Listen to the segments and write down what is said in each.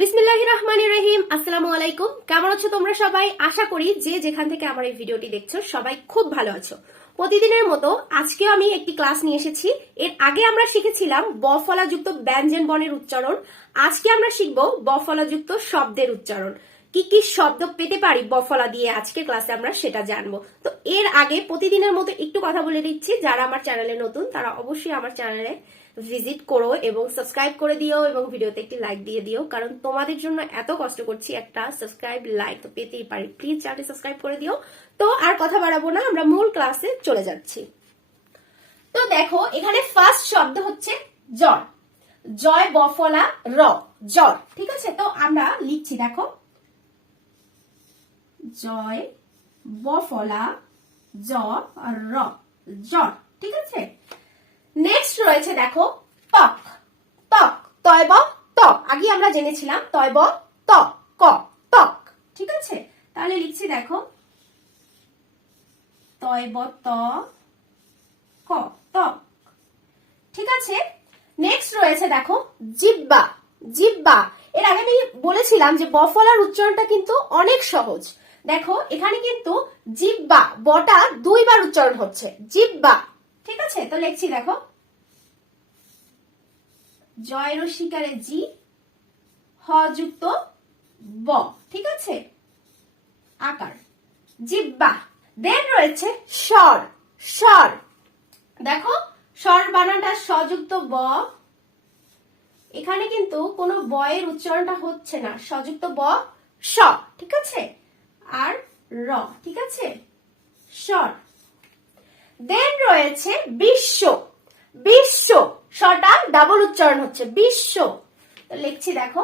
বিসমিল্লাহির রহমানির রহিম। আসসালামু আলাইকুম। কেমন আছো তোমরা সবাই? আশা করি যে যেখান থেকে আমার এই ভিডিওটি দেখছো সবাই খুব ভালো আছো। প্রতিদিনের মতো আজকেও আমি একটি ক্লাস নিয়ে এসেছি। এর আগে আমরা শিখেছিলাম ব ফলাযুক্ত ব্যঞ্জন বর্ণের উচ্চারণ। আজকে আমরা শিখবো ব ফলাযুক্ত শব্দের উচ্চারণ। কি কি শব্দ পেতে পারি ব ফলা দিয়ে আজকে ক্লাসে আমরা সেটা জানবো। তো এর আগে প্রতিদিনের মতো একটু কথা বলে দিচ্ছি, যারা আমার চ্যানেলে নতুন তারা অবশ্যই আমার চ্যানেলে ভিজিট করো এবং সাবস্ক্রাইব করে দিও এবং ভিডিওতে একটি লাইক দিয়ে দিও, কারণ তোমাদের জন্য এত কষ্ট করছি, একটা সাবস্ক্রাইব লাইক তো পেতেই পারি। প্লিজ চ্যানেলটি সাবস্ক্রাইব করে দিও। তো আর কথা বাড়াবো না, আমরা মূল ক্লাসে চলে যাচ্ছি। তো দেখো এখানে ফার্স্ট শব্দ হচ্ছে জ্বর। জয় বফলা র, জ্বর। ঠিক আছে, তো আমরা লিখছি, দেখো জয় বফলা জ র, জ্বর। ঠিক আছে, নেক্সট রয়েছে দেখো ত্বক। ত্বক, তয়ব ত্বক, আগে আমরা জেনেছিলাম তয়ব ত ক, ত্বক। ঠিক আছে, তাহলে লিখছি দেখো তয়ব ত ক, ত্বক। ঠিক আছে, নেক্সট রয়েছে দেখো জিহ্বা। জিহ্বা, এর আগে আমি বলেছিলাম যে বফলার উচ্চারণটা কিন্তু অনেক সহজ। দেখো এখানে কিন্তু জিহ্বা, বটা দুইবার উচ্চারণ হচ্ছে, জিহ্বা। ঠিক আছে, তো লিখছি দেখো জয় রসিকারে জি, হ যুক্ত ব। ঠিক আছে, আকার, জিহ্বা। দেন রয়েছে স্বর। স্বর, দেখো স্বর বানানটা সযুক্ত ব, এখানে কিন্তু কোনো বয়ের উচ্চারণটা হচ্ছে না, সযুক্ত ব স। ঠিক আছে, আর র। ঠিক আছে, স্বর। দেন রয়েছে বিশ্ব। বিশ্ব, স্বরটা ডাবল উচ্চারণ হচ্ছে, বিশ্ব। তো লিখছি দেখো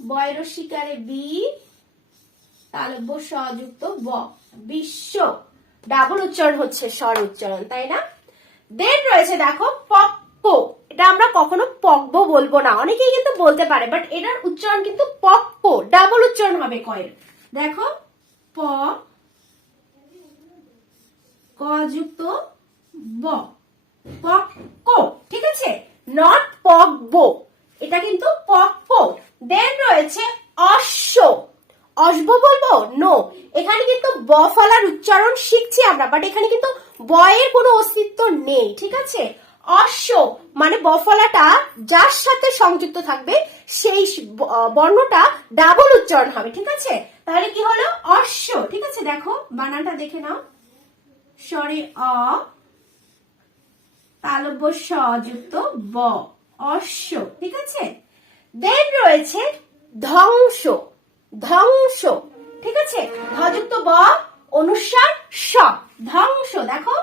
বয়ের শিকারে বি, তালব্য সযুক্ত ব, বিশ্ব। ডাবল উচ্চারণ হচ্ছে, স্বর উচ্চারণ, তাই না? দেন রয়েছে দেখো পক্ক। এটা আমরা কখনো পক্ব বলবো না, অনেকেই কিন্তু বলতে পারে, বাট এটার উচ্চারণ কিন্তু পক্ক, ডাবল উচ্চারণ হবে কয়ের। দেখো প ক যুক্ত ব, পক্ক। ঠিক আছে, নট পকব, এটা কিন্তু পক্ক। দেন রয়েছে অশ্ব। অশ্ব বলবো নো, এখানে কিন্তু ব ফলার উচ্চারণ শিখছি আমরা, বাট এখানে কিন্তু বয়ের কোনো অস্তিত্ব নেই। ঠিক আছে, অশ্ব মানে ব ফলাটা যার সাথে সংযুক্ত থাকবে সেই বর্ণটা ডাবল উচ্চারণ হবে। ঠিক আছে, তাহলে কি হলো অশ্ব। ঠিক আছে, দেখো বানানটা দেখে নাও, স্বরে অ, তালব্য স যুক্ত ব, অশ্ব। ঠিক আছে, দেন রয়েছে ধ্বংস। ধ্বংস, ঠিক আছে, ধযুক্ত ব অনুস্বার স, ধ্বংস। দেখো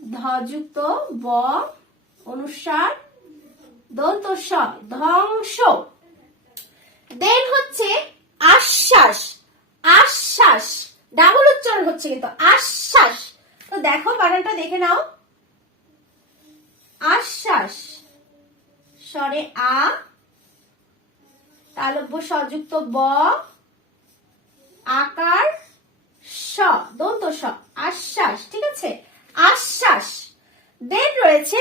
ধযুক্ত ব অনুস্বার দন্ত স, ধ্বংস। দেন হচ্ছে আশ্বাস। আশ্বাস, ডাবল উচ্চারণ হচ্ছে কিন্তু, আশ্বাস। তো দেখো বানানটা দেখে নাও, আশ্বাস, স্বরে আ, তালব্য সযুক্ত ব, আকার স, দন্ত স, আশ্বাস। ঠিক আছে, আশ্বাস। দেন রয়েছে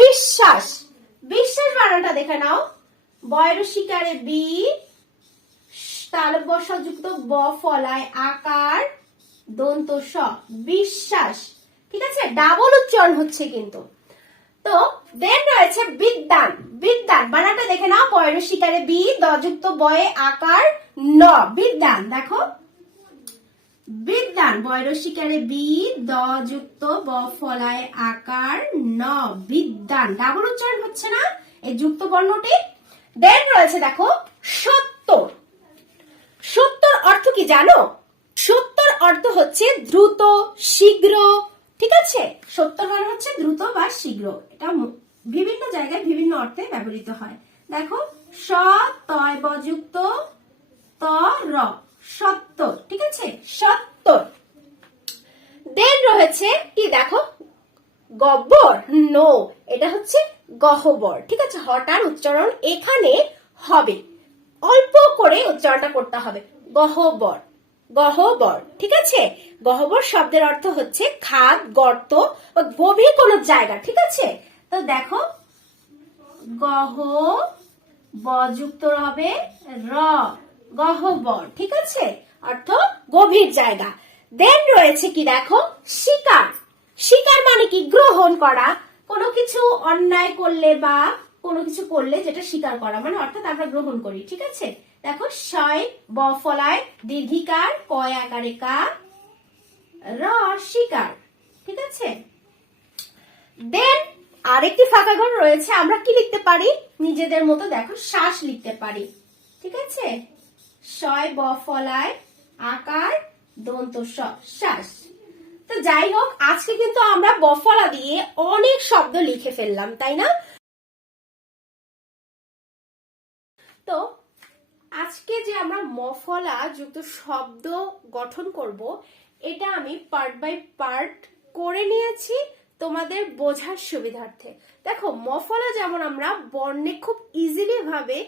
বিশ্বাস। বিশ্বাস বানানটা দেখে নাও, বয়ের শিকারে বি, তালব্য সযুক্ত ব ফলায় আকার, দন্ত স, বিশ্বাস। ঠিক আছে, ডাবল উচ্চারণ হচ্ছে কিন্তু। তো দেন রয়েছে বিদ্যান। বিদ্যান বানানটা দেখে নাও, বয়ের শিকারে বি, দযুক্ত বয়ে আকার ন, বিদ্যান। দেখো বিদ্যান, বয়ের শিকারে বি, দযুক্ত ব ফলায় আকার ন, বিদ্যান। ডাবল উচ্চারণ হচ্ছে না এই যুক্ত বর্ণটি। দেন রয়েছে দেখো সত্তর। সত্তর অর্থ কি জানো? সত্তর অর্থ হচ্ছে দ্রুত, শীঘ্র। ঠিক আছে, সত্তর মানে হচ্ছে দ্রুত বা শীঘ্র, এটা বিভিন্ন জায়গায় বিভিন্ন অর্থে ব্যবহৃত হয়। দেখো স তয় বযুক্ত ত র, সত্তর। ঠিক আছে, সত্তর। দেন রয়েছে কি দেখো গব্বর, নো, এটা হচ্ছে গহ্বর। ঠিক আছে, হটার উচ্চারণ এখানে হবে, অল্প করে উচ্চারণটা করতে হবে, গহ্বর, গহ্বর। ঠিক আছে, গহ্বর শব্দের অর্থ হচ্ছে খাদ, গর্ত বা গভীর কোন জায়গা। ঠিক আছে, তো দেখো গহ, ব যুক্ত হবে র, গহ্বর। ঠিক আছে, অর্থ গভীর জায়গা। দেন রয়েছে কি দেখো, শিকার। শিকার মানে কি, গ্রহণ করা। কোনো কিছু অন্যায় করলে বা কোনো কিছু করলে যেটা স্বীকার করা, মানে অর্থাৎ আমরা গ্রহণ করি। ঠিক আছে, দেখো শয় ব ফলায় দীর্ঘিকার, কয় আকারে কা, র শিকার। ঠিক আছে, দেন আরেকটি ফাঁকা ঘর রয়েছে, আমরা কি লিখতে পারি নিজেদের মতো, দেখো শ্বাস লিখতে পারি। ঠিক আছে, শয় ব ফলায় আকার দন্ত শ্বাস। তো যাই হোক, আজকে কিন্তু আমরা বফলা দিয়ে অনেক শব্দ লিখে ফেললাম, তাই না? তো আজকে যে আমরা মফলা যুক্ত শব্দ গঠন করব, এটা আমি পার্ট বাই পার্ট করে নিয়েছি তোমাদের বোঝার সুবিধার্থে। দেখো, মফলা যেমন আমরা বর্ণে খুব ইজিলি ভাবে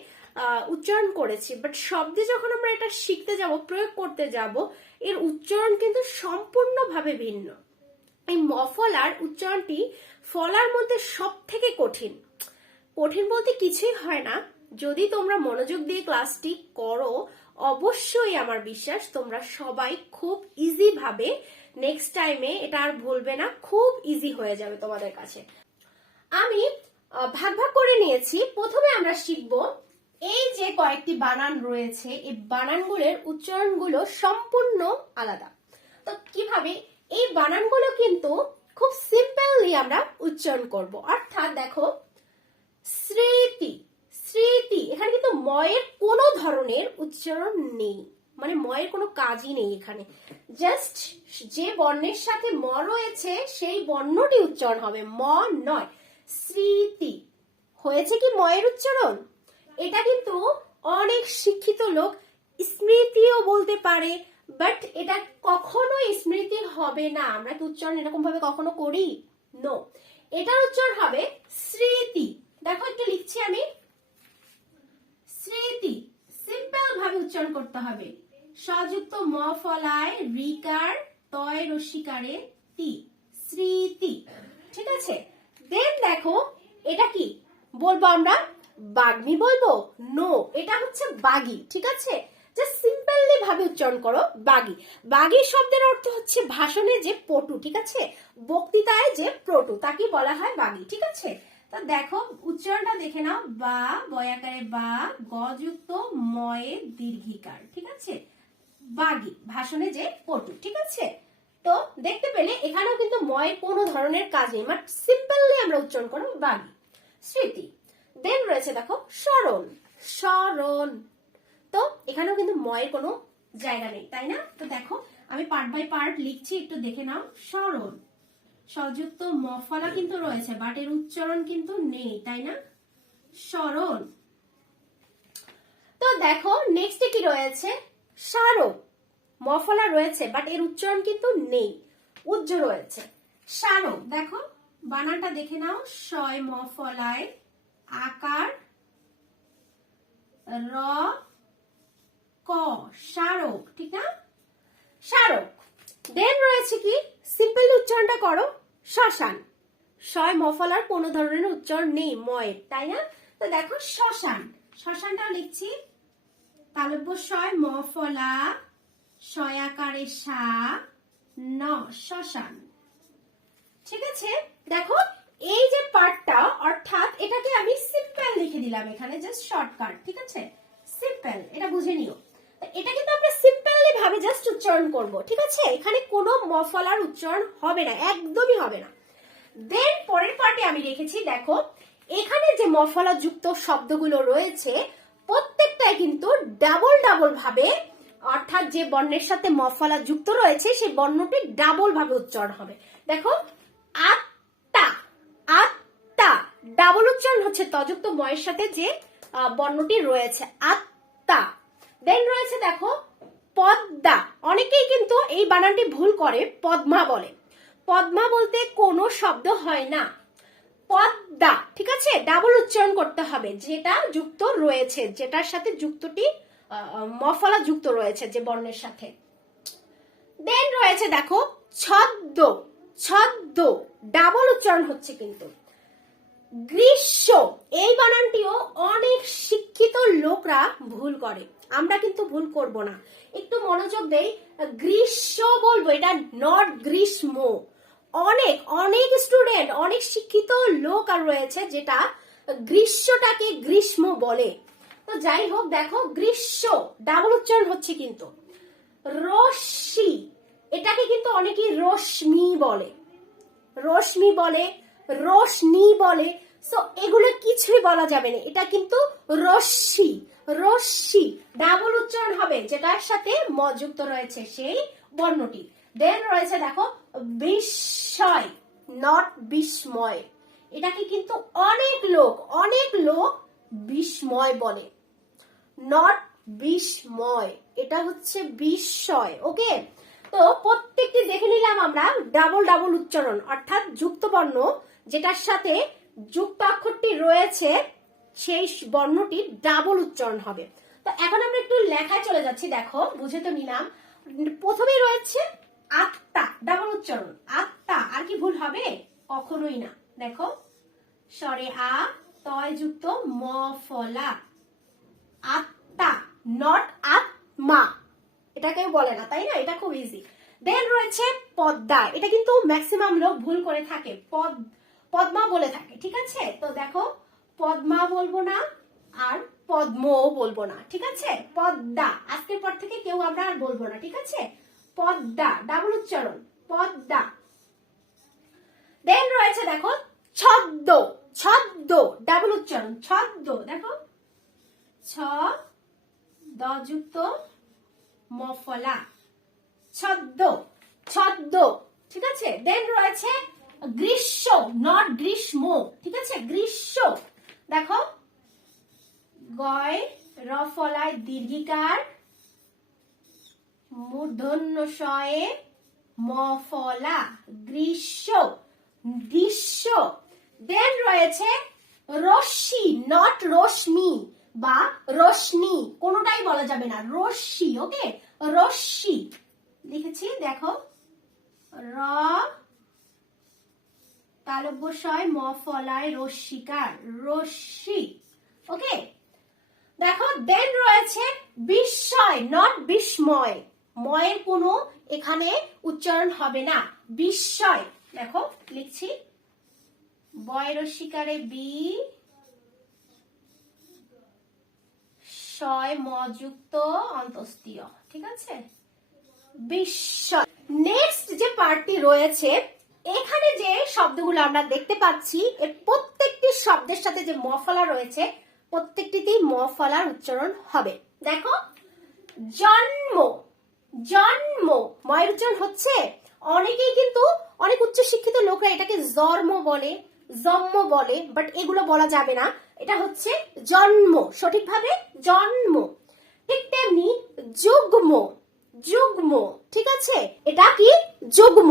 উচ্চারণ করেছি, বাট শব্দে যখন আমরা এটা শিখতে যাব, প্রয়োগ করতে যাব, এর উচ্চারণ কিন্তু সম্পূর্ণভাবে ভিন্ন। এই মফলার উচ্চারণটি ফলার মধ্যে সব থেকে কঠিন। কঠিন বলতে কিছুই হয় না, যদি তোমরা মনোযোগ দিয়ে ক্লাসটি করো, অবশ্যই আমার বিশ্বাস তোমরা সবাই খুব ইজি ভাবে নেক্সট টাইমে এটা আর ভুলবে না, খুব ইজি হয়ে যাবে তোমাদের কাছে। আমি ভাগ ভাগ করে নিয়েছি। প্রথমে আমরা শিখব এই যে কয়েকটি বানান রয়েছে, এই বানানগুলোর উচ্চারণগুলো সম্পূর্ণ আলাদা। তো কিভাবে এই বানানগুলো কিন্তু খুব সিম্পলি আমরা উচ্চারণ করব। অর্থাৎ দেখো, স্মৃতি, স্মৃতি, এখানে কিন্তু ময়ের কোনো ধরনের উচ্চারণ নেই, মানে ময়ের কোনো কাজই নেই এখানে। জাস্ট যে বর্ণের সাথে ম রয়েছে সেই বর্ণটি উচ্চারণ হবে, ম নয়। স্মৃতি হয়েছে কি ময়ের উচ্চারণ? এটা কিন্তু অনেক শিক্ষিত লোক স্মৃতিও বলতে পারে, বাট এটা কখনোই স্মৃতি হবে না। আমরা কি উচ্চারণ এরকম ভাবে কখনো করি? নো, এটার উচ্চারণ হবে স্মৃতি। দেখো একটু লিখছি আমি, স্মৃতি সিম্পল ভাবে উচ্চারণ করতে হবে। সযুক্ত ম ফলায় রিকার, তয় রসিকারে তি, স্মৃতি। ঠিক আছে, দেন দেখো এটা কি বলবো আমরা, বাগ্মি বলবো? নো, এটা হচ্ছে বাগি। ঠিক আছে, জাস্ট সিম্পলি ভাবে উচ্চারণ করো, বাগি। বাগি শব্দের অর্থ হচ্ছে ভাষণে যে পটু। ঠিক আছে, বক্তৃতায় যে পটু, তাকে বলা হয় বাগি। ঠিক আছে, তো দেখো উচ্চারণটা দেখে নাও, বা বয়াকারে বা, গযুক্ত ময়ে দীর্ঘিকার। ঠিক আছে, বাগি, ভাষণে যে পটু। ঠিক আছে, তো দেখতে পেলে এখানেও কিন্তু ময়ের কোনো ধরনের কাজ নেই, বাট সিম্পলি আমরা উচ্চারণ করব বাগি। স্মৃতি। দেন রয়েছে দেখো স্মরণ, স্মরণ। তো এখানেও কিন্তু ময়ের কোনো জায়গা নেই, তাই না? তো দেখো আমি পার্ট বাই পার্ট লিখছি, একটু দেখে নাও। স্মরণ, সযুক্ত মফলা কিন্তু রয়েছে, বাট এর উচ্চারণ কিন্তু নেই, তাই না? স্মরণ। তো দেখো নেক্সটে কি রয়েছে, স্মারক। মফলা রয়েছে, বাট এর উচ্চারণ কিন্তু নেই, উজ্জ রয়েছে। স্মারক, দেখো বানানটা দেখে নাও, শয় মফলায় আকার র ক, স্মারক। ঠিক না, স্মারক। দেন রয়েছে কি, সিম্পল উচ্চারণটা করো, শ্মশান। শয় মফলার কোনো ধরনের উচ্চারণ নেই ময়ের, তাই না? তো দেখো শ্মশান, শ্মশানটা লিখছি, তালব্য শয় মফলা শয় আকারে সা ন, শ্মশান। ঠিক আছে, দেখো এই যে পার্টটা, অর্থাৎ এটাকে আমি সিম্পল লিখে দিলাম এখানে, জাস্ট শর্টকাট। ঠিক আছে, সিম্পল, এটা বুঝে নিও। এটা কিন্তু আমরা সিম্পলি ভাবে জাস্ট উচ্চারণ করব। ঠিক আছে, এখানে কোনো মফলার উচ্চারণ হবে না, একদমই হবে না। দেন পরের পার্টে আমি রেখেছি, দেখো এখানে যে মফলা যুক্ত শব্দগুলো রয়েছে প্রত্যেকটাই কিন্তু ডাবল ডাবল ভাবে, অর্থাৎ যে বর্ণের সাথে মফলা যুক্ত রয়েছে সেই বর্ণটি ডাবল ভাবে উচ্চারণ হবে। দেখো আত্মা, আত্মা ডাবল উচ্চারণ হচ্ছে তযুক্ত ময়ের সাথে যে বর্ণটি রয়েছে, আত্মা। দেন রয়েছে দেখো পদ্মা, অনেকেই কিন্তু এই বানানটি ভুল করে, পদ্মা বলে। পদ্মা বলতে কোনো শব্দ হয় না, পদ্মা। ঠিক আছে, ডাবল উচ্চারণ করতে হবে, যেটা যুক্ত রয়েছে, যেটার সাথে যুক্তটি মফলা যুক্ত রয়েছে যে বর্ণের সাথে। দেন রয়েছে দেখো ছদ্ম, ছদ্ম ডাবল উচ্চারণ হচ্ছে কিন্তু। গ্রীষ্ম, এই বানানটিও অনেক শিক্ষিত লোকরা ভুল করে, আমরা কিন্তু ভুল করব না, একটু মনোযোগ দেই। গ্রীষ্ম বলবো, এটা নট গ্রীষ্ম। অনেক অনেক স্টুডেন্ট, অনেক শিক্ষিত লোক আর রয়েছে যেটা গ্রীষ্মটাকে গ্রীষ্ম বলে। তো যাই হোক, দেখো গ্রীষ্ম ডাবল উচ্চারণ হচ্ছে কিন্তু। রশ্মি, এটাকে কিন্তু অনেকেই রশ্মি বলে, রশ্মি বলে, রোশনি বলে। সো এগুলো কিছুই বলা যাবে না, এটা কিন্তু রশ্মি, রশ্মি ডাবল উচ্চারণ হবে, যেটার সাথে ম যুক্ত রয়েছে সেই বর্ণটি। দেন রয়েছে দেখো বিস্ময়, নট বিস্ময়, এটাকে কিন্তু অনেক লোক বিস্ময় বলে, নট বিস্ময়, এটা হচ্ছে বিস্ময়। ওকে, তো প্রত্যেকটি দেখে নিলাম আমরা ডাবল ডাবল উচ্চারণ, অর্থাৎ যুক্ত বর্ণ যেটার সাথে যুক্ত অক্ষরটি রয়েছে সেই বর্ণটি ডাবল উচ্চারণ হবে। তো এখন আমরা একটু লেখায় চলে যাচ্ছি, দেখো বুঝে তো নিলাম। প্রথমে রয়েছে আত্মা, ডাবল উচ্চারণ আত্মা, আর কি ভুল হবে? কখনোই না। দেখো স্বরে আ তয় যুক্ত ম ফলা, আত্মা, নট আত্মা, এটা কেউ বলে না, তাই না? এটা খুব ইজি। দেন রয়েছে পদ্মা, এটা কিন্তু ম্যাক্সিমাম লোক ভুল করে থাকে, পদ্মা বলে থাকে, ঠিক আছে? তো দেখো পদ্মা বলবো না আর পদ্মও বলবো না, ঠিক আছে? পদ্মা, আজকের পর থেকে কেউ আমরা আর বলবো না, ঠিক আছে? পদ্মা ডাবল উচ্চারণ, পদ্মা। দেন রয়েছে দেখো ছদ্ম, ছদ্ম ডাবল উচ্চারণ, ছদ্ম, দেখো ছ দ যুক্ত ম ফলা, ছদ্ম, ছদ্ম, ঠিক আছে? দেন রয়েছে গ্রীষ্ম, নট গ্রীষ্ম, ঠিক আছে? গ্রীষ্ম, দেখো গয় র ফলায় দীর্ঘিকার, মূর্ধন্য শয়ে ম ফলা, গ্রীষ্ম, গ্রীষ্ম। দেন রয়েছে রশ্মি, নট রশ্মি বা রশ্মি, কোনোটাই বলা যাবে না, রশ্মি। ওকে, রশ্মি লিখেছি, দেখো র তালব্যশয় ম ফলায় রশ্মিকার, রশ্মি। ওকে, দেখো দেন রয়েছে বিস্ময়, নট বিস্ময়, ময়ের কোনো এখানে উচ্চারণ হবে না, বিস্ময়। দেখো লিখছি বয় রশ্মিকারে বি শয় ম যুক্ত অন্তস্তীয়, ঠিক আছে? বিস্ময়। নেক্সট যে পার্টটি রয়েছে, এখানে যে শব্দগুলো আমরা দেখতে পাচ্ছি এর প্রত্যেকটি শব্দের সাথে যে ম ফলা রয়েছে প্রত্যেকটিতেই ম ফলার উচ্চারণ হবে। দেখো জন্ম, জন্ম ময়ের উচ্চারণ হচ্ছে। অনেকেই কিন্তু অনেক উচ্চ শিক্ষিত লোকরা এটাকে জন্ম বলে, জন্ম বলে, বাট এগুলো বলা যাবে না, এটা হচ্ছে জন্ম, সঠিকভাবে জন্ম। ঠিক তেমনি যুগ্ম, যুগ্ম, ঠিক আছে? এটা কি? যুগ্ম।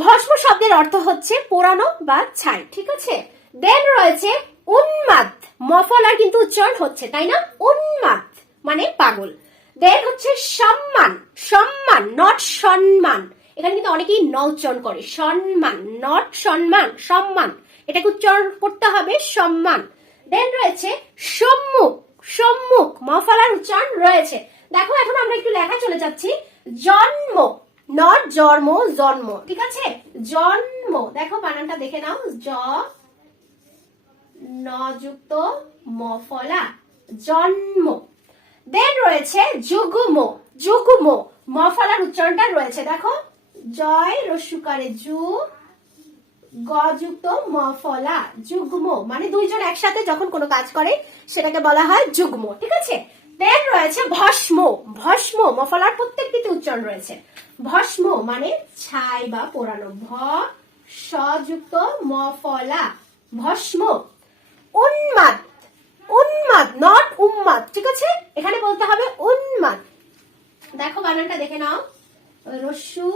ভস্ম শব্দের অর্থ হচ্ছে পোড়ানো বা ছাই, ঠিক আছে? দেন রয়েছে উন্মাদ, মফলার কিন্তু উচ্চারণ হচ্ছে, তাই না? উন্মাদ মানে পাগল। দেন হচ্ছে সম্মান, সম্মান নট সম্মান, এখানে কিন্তু অনেকেই ন উচ্চারণ করে, সম্মান নট সম্মান, সম্মান, এটাকে উচ্চারণ করতে হবে সম্মান। দেন রয়েছে সম্মুখ, সম্মুখ মফলার উচ্চারণ রয়েছে। দেখো এখন আমরা একটু লেখা চলে যাচ্ছি, জন্ম, নট জন্ম, জন্ম, ঠিক আছে? জন্ম, দেখো বানানটা দেখে নাও, জ ন যুক্ত ম ফলা, জন্ম। দেন রয়েছে যুগ্ম, যুগ্ম ম ফলার উচ্চারণটা রয়েছে, দেখো জয় রস্যুকারে যু গ যুক্ত ম ফলা, যুগ্ম, মানে দুইজন একসাথে যখন কোনো কাজ করে সেটাকে বলা হয় যুগ্ম, ঠিক আছে? দেন রয়েছে ভস্ম, ভস্ম মফলার প্রত্যেকটিতে উচ্চারণ রয়েছে, ভস্ম মানে ছাই বা পোড়ানো, ভ স যুক্ত ম ফলা, ভস্ম। উন্মাদ, উন্মাদ নট উন্মাদ, ঠিক আছে? এখানে বলতে হবে উন্মাদ। দেখো বানানটা দেখে নাও, রস্যু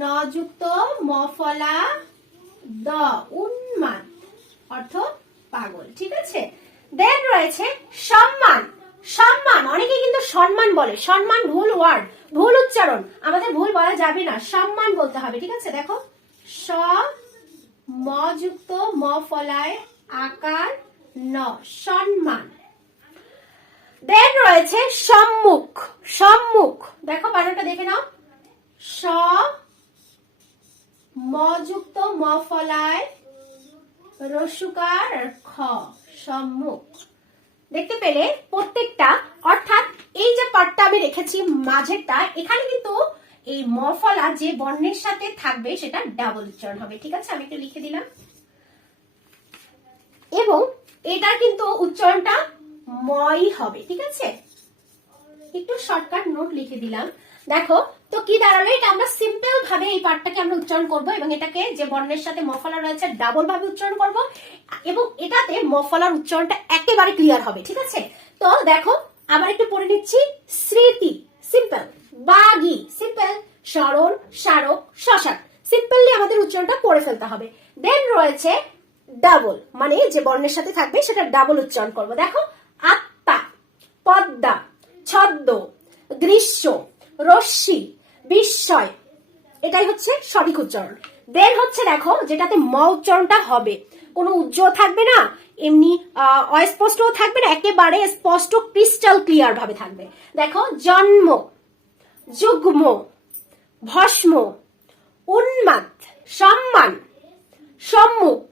ন যুক্ত ম ফলা দ, উন্মাদ অর্থ পাগল, ঠিক আছে? দেন রয়েছে সম্মান, সম্মান অনেকে কিন্তু সম্মান বলে, সম্মান ভুল ওয়ার্ড, ভুল উচ্চারণ, আমাদের ভুল বলা যাবে না, সম্মান বলতে হবে, ঠিক আছে? দেখো স ম যুক্ত ম ফলায় আকার ন, সম্মান। দেন রয়েছে সম্মুখ, সম্মুখ, দেখো বানানটা দেখে নাও, স ম যুক্ত ম ফলায় রসুকার খ, সম্মুখ। দেখতে পেলে প্রত্যেকটা, অর্থাৎ এই যে পার্টটা আমি রেখেছি মাঝেরটা, এখানে কিন্তু এই ম ফলা যে বর্ণের সাথে থাকবে সেটা ডাবল উচ্চারণ হবে। ঠিক আছে, আমি একটু লিখে দিলাম, এবং এটার কিন্তু উচ্চারণটা মই হবে। ঠিক আছে, একটু শর্টকাট নোট লিখে দিলাম। দেখো তো কি দাঁড়ালো, এটা আমরা সিম্পল ভাবে এই পার্টটাকে আমরা উচ্চারণ করব, এবং এটাকে যে বর্ণের সাথে মফলা রয়েছে ডাবল ভাবে উচ্চারণ করব, এবং এটাতে মফলার উচ্চারণটা একেবারে ক্লিয়ার হবে। ঠিক আছে, তো দেখো আবার একটু পড়ে নিচ্ছি। স্মৃতি সিম্পল, বাগি সিম্পল, স্মরণ, স্মারক, শ্মশান সিম্পললি আমাদের উচ্চারণটা করে ফেলতে হবে। দেন রয়েছে ডাবল, মানে যে বর্ণের সাথে থাকবে সেটা ডাবল উচ্চারণ করব। দেখো আত্মা, পদ্মা, ছদ্ম, দৃশ্য, রশ্মি, বিস্ময়, এটাই হচ্ছে সঠিক উচ্চারণ। দেন হচ্ছে দেখো যেটাতে ম উচ্চারণটা হবে, কোনো উজ্জ্বল থাকবে না, এমনি অস্পষ্টও থাকবে না, একেবারে স্পষ্ট ক্রিস্টাল ক্লিয়ার ভাবে থাকবে। দেখো জন্ম, যুগ্ম, ভস্ম, উন্মাদ, সম্মান, সম্মুখ,